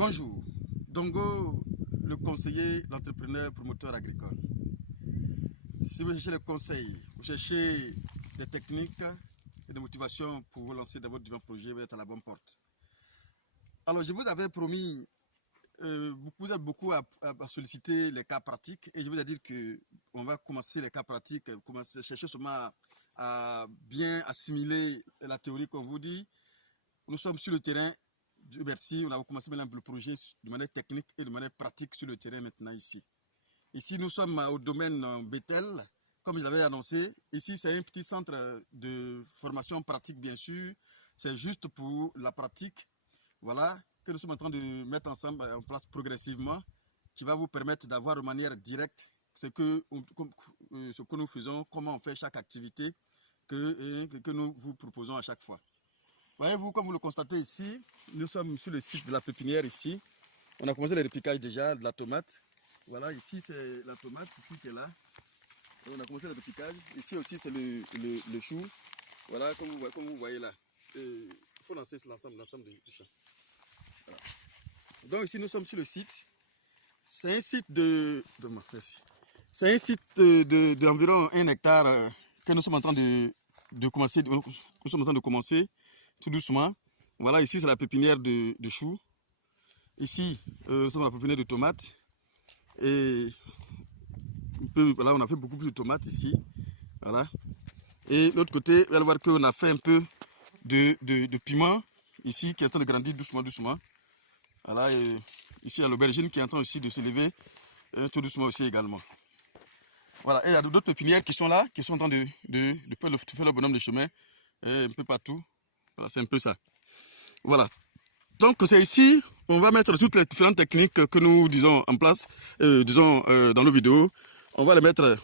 Bonjour, Dongo, le conseiller, l'entrepreneur, promoteur agricole. Si vous cherchez des conseils, vous cherchez des techniques et des motivations pour vous lancer dans votre divin projet, vous êtes à la bonne porte. Alors, je vous avais promis, vous êtes beaucoup à solliciter les cas pratiques et je vous ai dit qu'on va commencer les cas pratiques, chercher seulement à bien assimiler la théorie qu'on vous dit. Nous sommes sur le terrain. Dieu merci, on a commencé maintenant le projet de manière technique et de manière pratique sur le terrain maintenant ici. Ici, nous sommes au domaine Bethel, comme je l'avais annoncé. Ici, c'est un petit centre de formation pratique, bien sûr. C'est juste pour la pratique, voilà, que nous sommes en train de mettre ensemble en place progressivement, qui va vous permettre d'avoir de manière directe ce que nous faisons, comment on fait chaque activité que nous vous proposons à chaque fois. Voyez-vous, comme vous le constatez ici, nous sommes sur le site de la pépinière ici. On a commencé le repiquage déjà de la tomate. Voilà, ici c'est la tomate, ici qui est là. Et on a commencé le repiquage. Ici aussi c'est le chou. Voilà, comme vous voyez là. Il faut lancer l'ensemble du champ. Voilà. Donc ici nous sommes sur le site. C'est un site c'est un site d'environ 1 hectare que nous sommes en train de commencer. Tout doucement. Voilà, ici c'est la pépinière de choux. Ici, nous sommes à la pépinière de tomates. Et voilà, on a fait beaucoup plus de tomates ici. Voilà. Et l'autre côté, vous allez voir qu'on a fait un peu de piment ici qui est en train de grandir doucement, doucement. Voilà, et ici il y a l'aubergine qui est en train aussi de se lever tout doucement aussi également. Voilà, et il y a d'autres pépinières qui sont là, qui sont en train de faire le bonhomme de chemin un peu partout. Voilà, c'est un peu ça. Voilà. Donc c'est ici, on va mettre toutes les différentes techniques que nous disons en place, dans nos vidéos. On va les mettre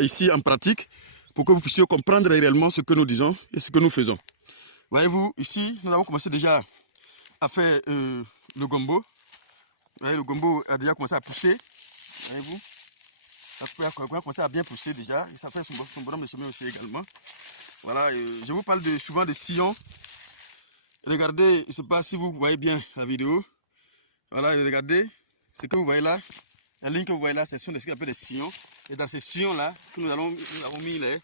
ici en pratique pour que vous puissiez comprendre réellement ce que nous disons et ce que nous faisons. Voyez-vous, ici, nous avons commencé déjà à faire le gombo. Voyez, le gombo a déjà commencé à pousser. Voyez-vous, ça a commencé à bien pousser déjà. Et ça fait son bonhomme de chemin aussi également. Voilà, je vous parle souvent de sillons. Regardez, je ne sais pas si vous voyez bien la vidéo. Voilà, regardez ce que vous voyez là. La ligne que vous voyez là, ce sont ce qu'on appelle des sillons. Et dans ces sillons-là, nous avons mis les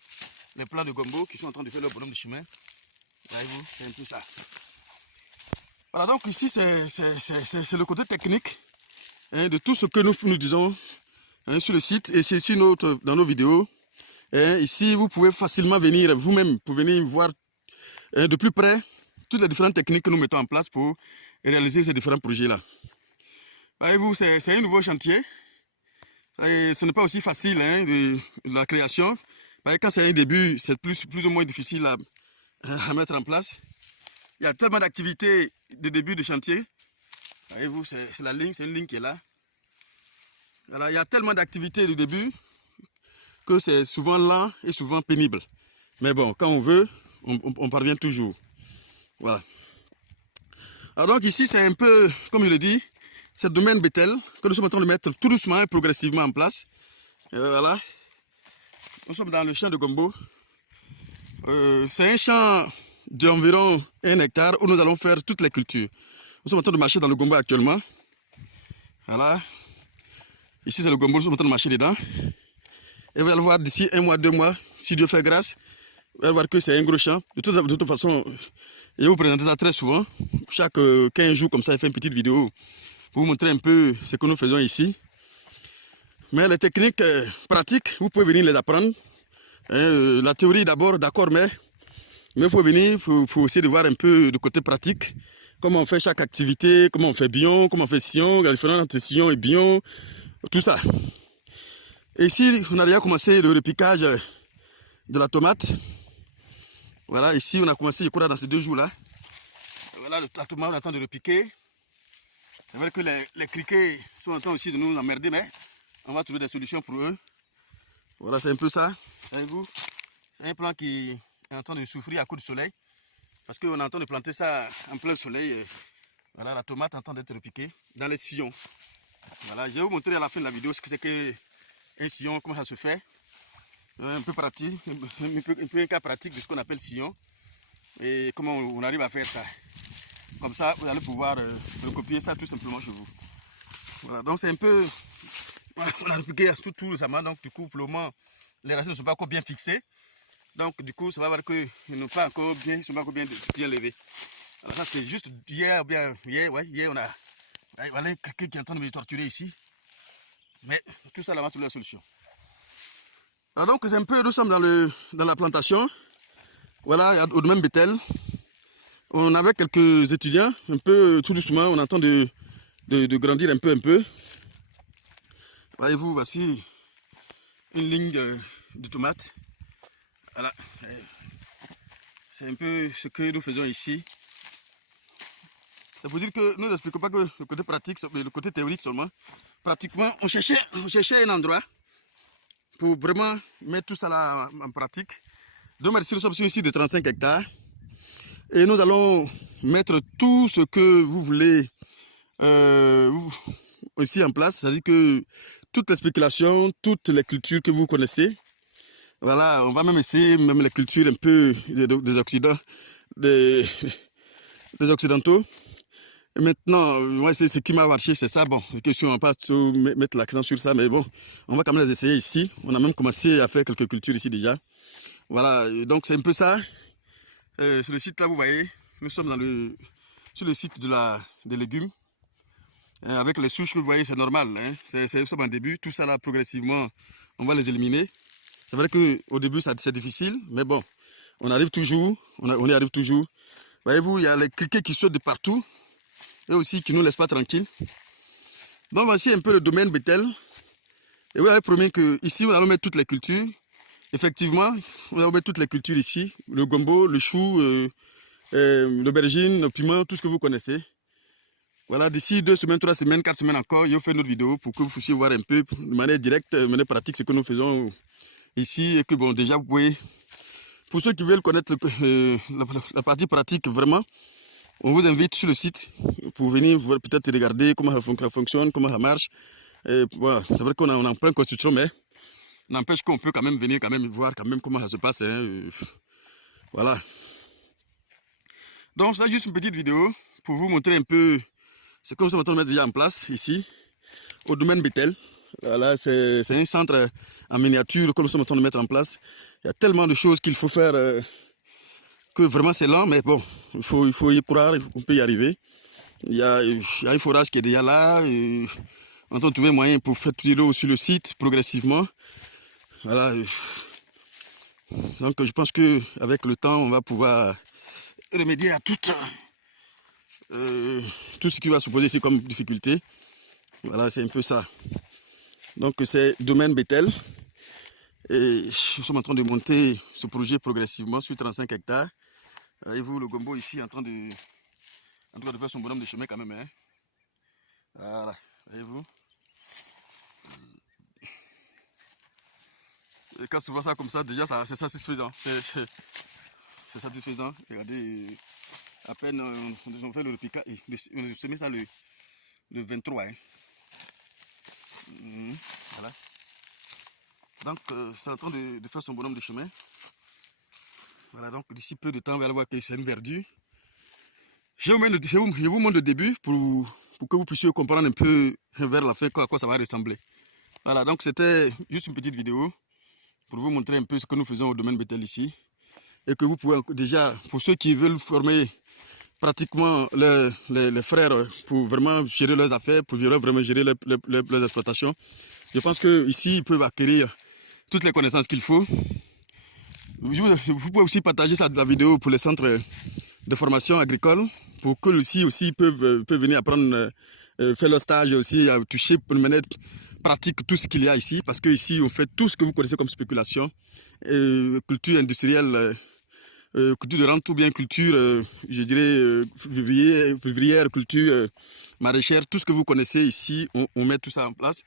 plants de gombo qui sont en train de faire leur bonhomme de chemin. Voyez-vous, c'est un peu ça. Voilà, donc ici, c'est le côté technique de tout ce que nous disons sur le site et c'est ici dans nos vidéos. Ici, vous pouvez facilement venir vous-même pour venir voir de plus près toutes les différentes techniques que nous mettons en place pour réaliser ces différents projets-là. Voyez-vous, c'est un nouveau chantier. Et ce n'est pas aussi facile de la création. Quand c'est un début, c'est plus ou moins difficile à mettre en place. Il y a tellement d'activités de début de chantier. Voyez-vous, c'est une ligne qui est là. Voilà, il y a tellement d'activités de début que c'est souvent lent et souvent pénible. Mais bon, quand on veut, on parvient toujours. Voilà. Alors donc ici, c'est un peu, comme je le dis, c'est le domaine Bethel que nous sommes en train de mettre tout doucement et progressivement en place. Voilà. Nous sommes dans le champ de gombo. C'est un champ d'environ 1 hectare où nous allons faire toutes les cultures. Nous sommes en train de marcher dans le gombo actuellement. Voilà. Ici, c'est le gombo, nous sommes en train de marcher dedans. Et vous allez voir d'ici 1 mois, 2 mois, si Dieu fait grâce, vous allez voir que c'est un gros champ. De toute façon, je vais vous présenter ça très souvent. Chaque 15 jours, comme ça, je fais une petite vidéo pour vous montrer un peu ce que nous faisons ici. Mais les techniques pratiques, vous pouvez venir les apprendre. La théorie d'abord, d'accord, mais il faut venir pour essayer de voir un peu de côté pratique. Comment on fait chaque activité, comment on fait bion, comment on fait sillon, la différence entre sillon et bion, tout ça. Et ici, on a déjà commencé le repiquage de la tomate. Voilà, ici, on a commencé, je crois, dans ces 2 jours-là. Voilà, la tomate, on attend de repiquer. C'est vrai que les criquets sont en train aussi de nous emmerder, mais on va trouver des solutions pour eux. Voilà, c'est un peu ça. Voyez-vous, c'est un plant qui est en train de souffrir à coup de soleil. Parce qu'on est en train de planter ça en plein soleil. Voilà, la tomate est en train d'être repiquée dans les sillons. Voilà, je vais vous montrer à la fin de la vidéo ce que c'est qu'un sillon, comment ça se fait. Un peu pratique, un cas pratique de ce qu'on appelle sillon. Et comment on arrive à faire ça. Comme ça, vous allez pouvoir recopier ça tout simplement chez vous. Voilà, donc c'est un peu... On a répliqué tout récemment, donc du coup, pour le moment, les racines ne sont pas encore bien fixées. Donc du coup, ça va voir qu'ils ne sont pas encore bien levés. Alors ça, c'est juste hier, hier, on a... Voilà quelqu'un qui est en train de me torturer ici. Mais tout ça, là-bas, trouver la solution. Alors donc, c'est un peu, nous sommes dans la plantation. Voilà, au domaine Bethel. On avait quelques étudiants, un peu tout doucement, on entend de grandir un peu. Voyez-vous, voici une ligne de tomates. Voilà. C'est un peu ce que nous faisons ici. Ça veut dire que nous n'expliquons pas que le côté pratique, mais le côté théorique seulement. Pratiquement, on cherchait un endroit pour vraiment mettre tout ça là en pratique. Donc merci, nous sommes ici de 35 hectares. Et nous allons mettre tout ce que vous voulez ici en place. C'est-à-dire que toutes les spéculations, toutes les cultures que vous connaissez. Voilà, on va même essayer même les cultures un peu des Occidentaux. Des Occidentaux. Et maintenant, moi, c'est ce qui m'a marché, c'est ça. Bon, question, on va pas mettre l'accent sur ça, mais bon, on va quand même les essayer ici. On a même commencé à faire quelques cultures ici déjà. Voilà, donc c'est un peu ça. Sur le site là, vous voyez, nous sommes sur le site des légumes. Avec les souches que vous voyez, c'est normal. Hein. C'est en début. Tout ça là, progressivement, on va les éliminer. C'est vrai qu'au début, c'est difficile, mais bon, on arrive toujours. On y arrive toujours. Voyez-vous, il y a les criquets qui sautent de partout. Et aussi qui ne nous laissent pas tranquilles. Donc voici un peu le domaine Bethel. Et vous avez promis qu'ici, nous allons mettre toutes les cultures. Effectivement, nous allons mettre toutes les cultures ici. Le gombo, le chou, l'aubergine, le piment, tout ce que vous connaissez. Voilà, d'ici 2 semaines, 3 semaines, 4 semaines encore, je vais faire une autre vidéo pour que vous puissiez voir un peu de manière directe, de manière pratique ce que nous faisons ici. Et que bon, déjà, vous pouvez, pour ceux qui veulent connaître la partie pratique vraiment, on vous invite sur le site pour venir peut-être regarder comment ça fonctionne, comment ça marche. Voilà, c'est vrai qu'on est en pleine construction, mais n'empêche qu'on peut quand même venir voir quand même comment ça se passe. Hein. Voilà. Donc, c'est juste une petite vidéo pour vous montrer un peu ce que nous sommes en train de mettre déjà en place ici, au domaine Bethel. Voilà, c'est un centre en miniature que nous sommes en train de mettre en place. Il y a tellement de choses qu'il faut faire que vraiment c'est lent, mais bon, il faut y croire, on peut y arriver. Il y a un forage qui est déjà là. On va trouver moyen pour faire tout l'eau sur le site progressivement. Voilà. Donc je pense qu'avec le temps, on va pouvoir remédier à tout ce qui va se poser ici comme difficulté. Voilà, c'est un peu ça. Donc c'est domaine Bethel. Et nous sommes en train de monter ce projet progressivement sur 35 hectares. Voyez-vous le gombo ici en train de faire son bonhomme de chemin quand même. Hein. Voilà, voyez-vous. Et quand tu vois ça comme ça, déjà c'est satisfaisant. C'est satisfaisant. Regardez, à peine on fait le repiquage. On a semé ça le 23. Hein. Voilà. Donc c'est en train de faire son bonhomme de chemin. Voilà, donc d'ici peu de temps, vous allez voir que c'est une verdure. Je vous montre le début pour que vous puissiez comprendre un peu vers la fin à quoi ça va ressembler. Voilà, donc c'était juste une petite vidéo pour vous montrer un peu ce que nous faisons au domaine Bethel ici. Et que vous pouvez déjà, pour ceux qui veulent former pratiquement les frères pour vraiment gérer leurs affaires, pour vraiment gérer leurs exploitations, je pense qu'ici, ils peuvent acquérir toutes les connaissances qu'il faut. Vous pouvez aussi partager la vidéo pour les centres de formation agricole, pour que aussi peuvent venir apprendre, faire leur stage aussi, à toucher pour une manière pratique tout ce qu'il y a ici, parce qu'ici on fait tout ce que vous connaissez comme spéculation, culture industrielle, culture de rente ou bien culture, je dirais, vivrière, culture maraîchère, tout ce que vous connaissez ici, on met tout ça en place.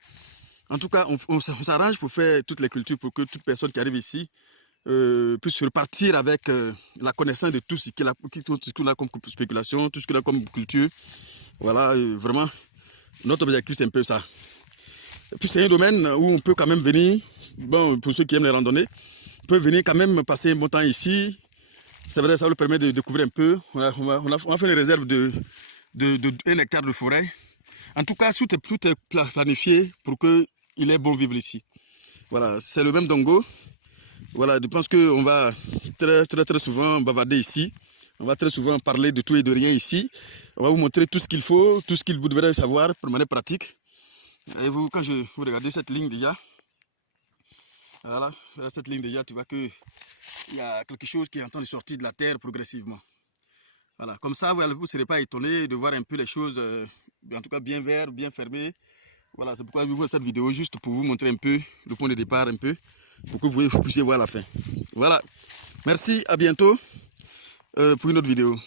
En tout cas, on s'arrange pour faire toutes les cultures pour que toute personne qui arrive ici puisse repartir avec la connaissance de tout ce qu'il a comme spéculation, tout ce qu'il a comme culture. Voilà, vraiment, notre objectif, c'est un peu ça. Et puis, c'est un domaine où on peut quand même venir, bon, pour ceux qui aiment les randonnées, on peut venir quand même passer un bon temps ici, C'est vrai, ça nous permet de découvrir un peu. On a fait les réserves de 1 hectare de forêt. En tout cas, tout est planifié pour qu'il est bon vivre ici. Voilà, c'est le même dongo. Voilà, je pense qu'on va très souvent bavarder ici. On va très souvent parler de tout et de rien ici. On va vous montrer tout ce qu'il faut, tout ce qu'il vous devrez savoir pour manière pratique. Et vous, quand vous regardez cette ligne déjà, voilà, cette ligne déjà, tu vois qu'il y a quelque chose qui est en train de sortir de la terre progressivement. Voilà, comme ça, vous ne serez pas étonné de voir un peu les choses, en tout cas bien vertes, bien fermées. Voilà, c'est pourquoi je vous fais cette vidéo, juste pour vous montrer un peu le point de départ, un peu, pour que vous puissiez voir la fin. Voilà, merci, à bientôt pour une autre vidéo.